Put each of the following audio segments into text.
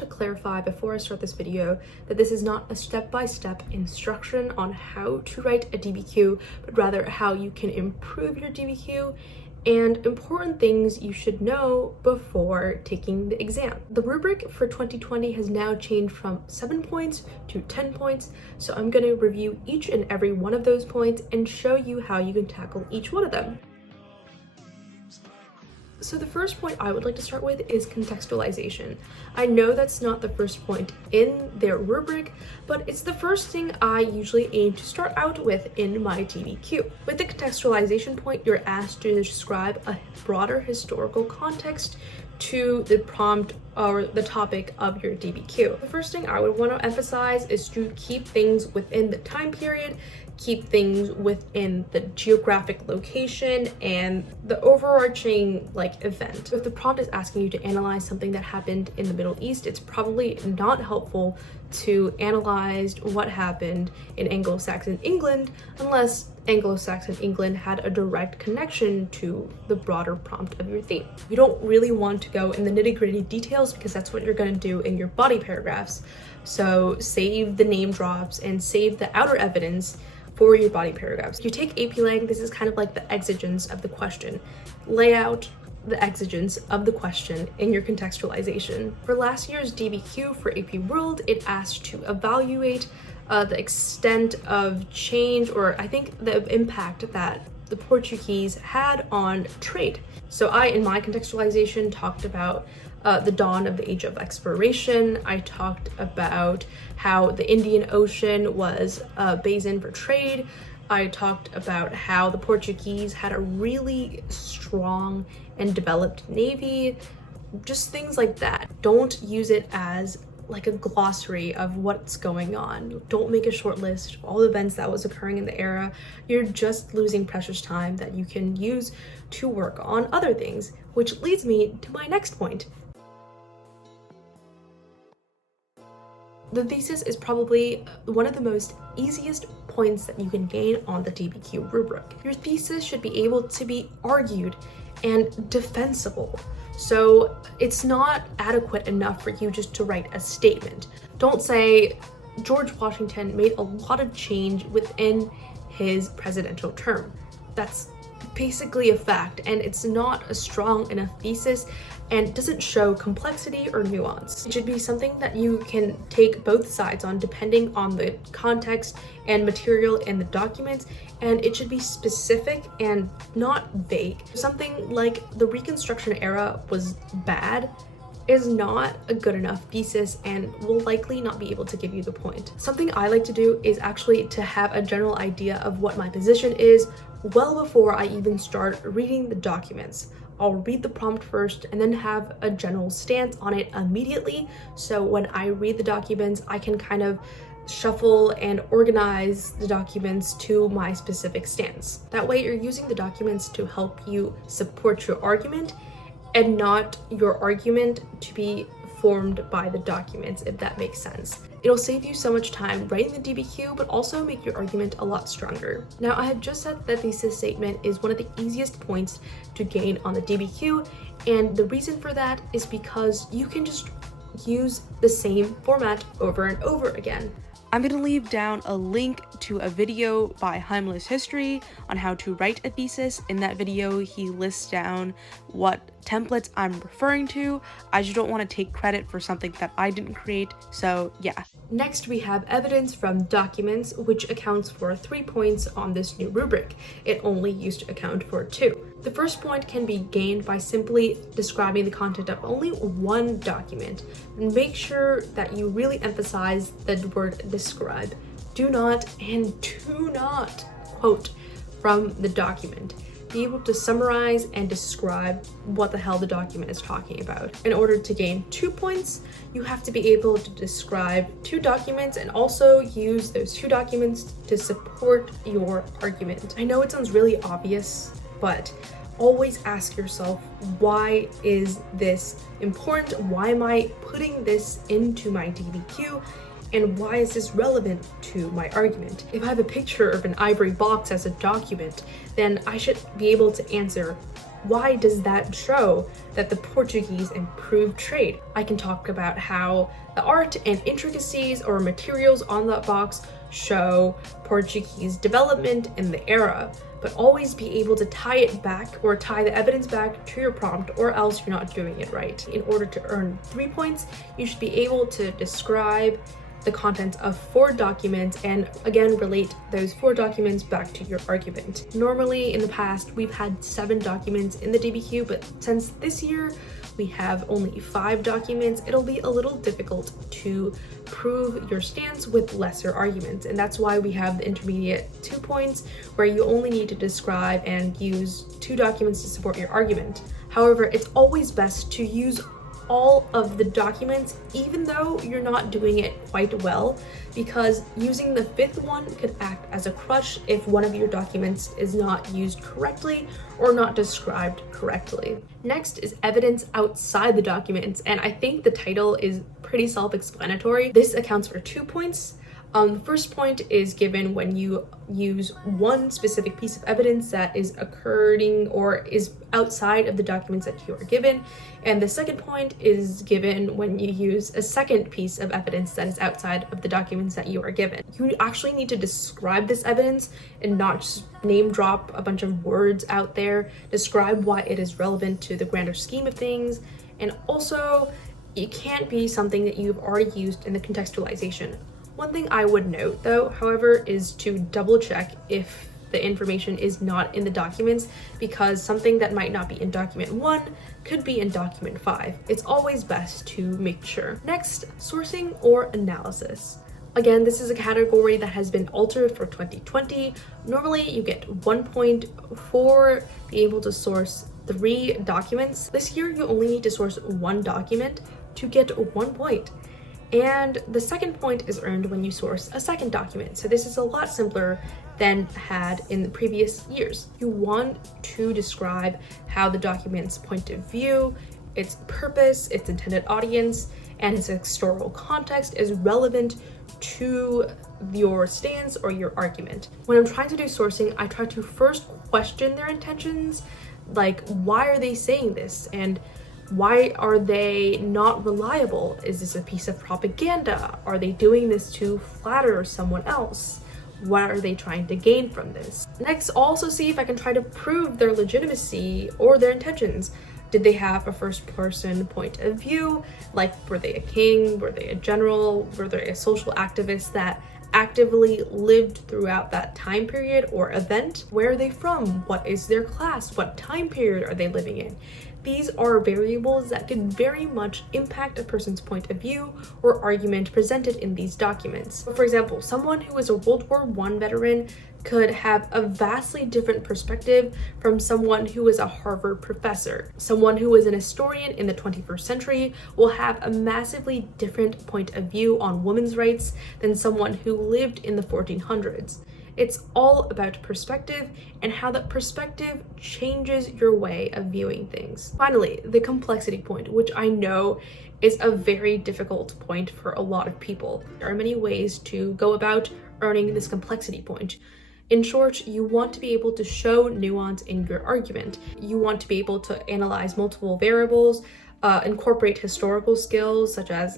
To clarify before I start this video that this is not a step-by-step instruction on how to write a DBQ, but rather how you can improve your DBQ and important things you should know before taking the exam. The rubric for 2020 has now changed from 7 points to 10 points, so I'm going to review each and every one of those points and show you how you can tackle each one of them. So the first point I would like to start with is contextualization. I know that's not the first point in their rubric, but it's the first thing I usually aim to start out with in my DBQ. With the contextualization point, you're asked to describe a broader historical context to the prompt or the topic of your DBQ. The first thing I would want to emphasize is to keep things within the time period, keep things within the geographic location and the overarching event. If the prompt is asking you to analyze something that happened in the Middle East, it's probably not helpful to analyze what happened in Anglo-Saxon England unless Anglo-Saxon England had a direct connection to the broader prompt of your theme. You don't really want to go in the nitty-gritty details because that's what you're going to do in your body paragraphs. So save the name drops and save the outer evidence for your body paragraphs. If you take AP Lang, this is kind of like the exigence of the question. Lay out the exigence of the question in your contextualization. For last year's DBQ for AP World, it asked to evaluate the extent of change, or I think the impact that the Portuguese had on trade. So I, in my contextualization, talked about the dawn of the age of exploration. I talked about how the Indian Ocean was a basin for trade. I talked about how the Portuguese had a really strong and developed navy, just things like that. Don't use it as like a glossary of what's going on. Don't make a short list of all the events that was occurring in the era. You're just losing precious time that you can use to work on other things, which leads me to my next point. The thesis is probably one of the most easiest points that you can gain on the DBQ rubric. Your thesis should be able to be argued and defensible. So it's not adequate enough for you just to write a statement. Don't say George Washington made a lot of change within his presidential term. That's basically a fact, and it's not a strong enough thesis and doesn't show complexity or nuance. It should be something that you can take both sides on depending on the context and material in the documents, and it should be specific and not vague. Something like the Reconstruction era was bad is not a good enough thesis and will likely not be able to give you the point. Something I like to do is actually to have a general idea of what my position is well before I even start reading the documents. I'll read the prompt first and then have a general stance on it immediately. So when I read the documents, I can kind of shuffle and organize the documents to my specific stance. That way you're using the documents to help you support your argument and not your argument to be formed by the documents, if that makes sense. It'll save you so much time writing the DBQ, but also make your argument a lot stronger. Now, I have just said that thesis statement is one of the easiest points to gain on the DBQ, and the reason for that is because you can just use the same format over and over again. I'm going to leave down a link to a video by Heimlis History on how to write a thesis. In that video, he lists down what templates I'm referring to. I just don't want to take credit for something that I didn't create, so yeah. Next, we have evidence from documents, which accounts for 3 points on this new rubric. It only used to account for 2. The first point can be gained by simply describing the content of only one document. And make sure that you really emphasize the word describe. Do not quote from the document. Be able to summarize and describe what the hell the document is talking about. In order to gain 2 points, you have to be able to describe 2 documents and also use those 2 documents to support your argument. I know it sounds really obvious, but always ask yourself, why is this important? Why am I putting this into my DBQ? And why is this relevant to my argument? If I have a picture of an ivory box as a document, then I should be able to answer why does that show that the Portuguese improved trade? I can talk about how the art and intricacies or materials on that box show Portuguese development in the era, but always be able to tie it back or tie the evidence back to your prompt, or else you're not doing it right. In order to earn 3 points, you should be able to describe the contents of 4 documents and again relate those 4 documents back to your argument. Normally in the past we've had 7 documents in the DBQ, but since this year we have only 5 documents, it'll be a little difficult to prove your stance with lesser arguments, and that's why we have the intermediate 2 points where you only need to describe and use 2 documents to support your argument. However, it's always best to use all of the documents even though you're not doing it quite well, because using the 5th one could act as a crush if one of your documents is not used correctly or not described correctly. Next is evidence outside the documents, and I think the title is pretty self-explanatory. This accounts for 2 points. The first point is given when you use one specific piece of evidence that is occurring or is outside of the documents that you are given. And the second point is given when you use a second piece of evidence that is outside of the documents that you are given. You actually need to describe this evidence and not just name drop a bunch of words out there. Describe why it is relevant to the grander scheme of things. And also, it can't be something that you've already used in the contextualization. One thing I would note though, however, is to double check if the information is not in the documents, because something that might not be in document 1 could be in document 5. It's always best to make sure. Next, sourcing or analysis. Again, this is a category that has been altered for 2020. Normally you get 1 point for being able to source 3 documents. This year you only need to source 1 document to get 1 point. And the second point is earned when you source a second document. So this is a lot simpler than had in the previous years. You want to describe how the document's point of view, its purpose, its intended audience, and its historical context is relevant to your stance or your argument. When I'm trying to do sourcing, I try to first question their intentions, like why are they saying this? And why are they not reliable? Is this a piece of propaganda? Are they doing this to flatter someone else? What are they trying to gain from this? Next, also see if I can try to prove their legitimacy or their intentions. Did they have a first-person point of view? Like, were they a king? Were they a general? Were they a social activist that actively lived throughout that time period or event? Where are they from? What is their class? What time period are they living in? These are variables that can very much impact a person's point of view or argument presented in these documents. For example, someone who is a World War I veteran could have a vastly different perspective from someone who is a Harvard professor. Someone who is an historian in the 21st century will have a massively different point of view on women's rights than someone who lived in the 1400s. It's all about perspective and how that perspective changes your way of viewing things. Finally, the complexity point, which I know is a very difficult point for a lot of people. There are many ways to go about earning this complexity point. In short, you want to be able to show nuance in your argument. You want to be able to analyze multiple variables, incorporate historical skills such as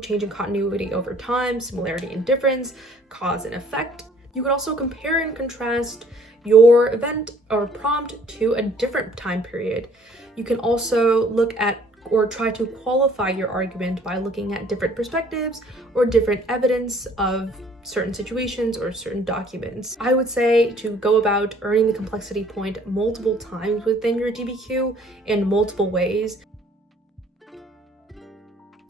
change in continuity over time, similarity and difference, cause and effect. You could also compare and contrast your event or prompt to a different time period. You can also look at or try to qualify your argument by looking at different perspectives or different evidence of certain situations or certain documents. I would say to go about earning the complexity point multiple times within your DBQ in multiple ways.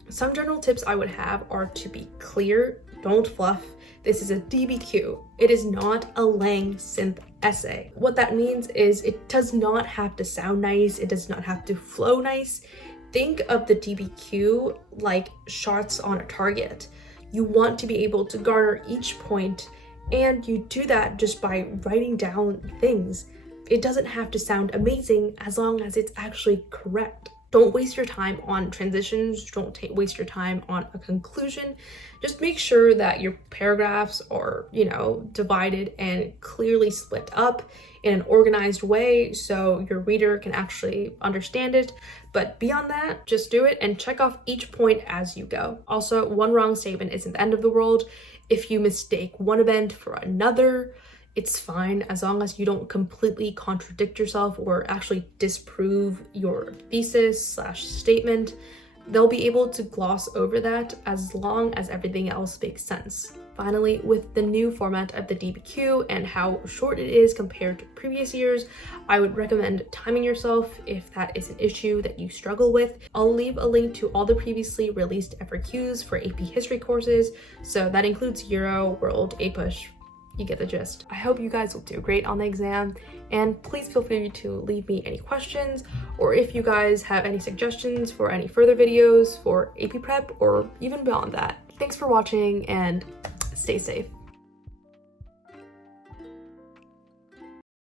Some general tips I would have are to be clear, don't fluff. This is a DBQ. It is not a Lang synth essay. What that means is it does not have to sound nice. It does not have to flow nice. Think of the DBQ like shots on a target. You want to be able to garner each point, and you do that just by writing down things. It doesn't have to sound amazing as long as it's actually correct. Don't waste your time on transitions. Don't waste your time on a conclusion. Just make sure that your paragraphs are, divided and clearly split up in an organized way so your reader can actually understand it. But beyond that, just do it and check off each point as you go. Also, one wrong statement isn't the end of the world. If you mistake one event for another, it's fine, as long as you don't completely contradict yourself or actually disprove your thesis/statement. They'll be able to gloss over that as long as everything else makes sense. Finally, with the new format of the DBQ and how short it is compared to previous years, I would recommend timing yourself if that is an issue that you struggle with. I'll leave a link to all the previously released FAQs for AP History courses, so that includes Euro, World, APUSH. You get the gist. I hope you guys will do great on the exam, and please feel free to leave me any questions, or if you guys have any suggestions for any further videos for AP Prep or even beyond that. Thanks for watching and stay safe.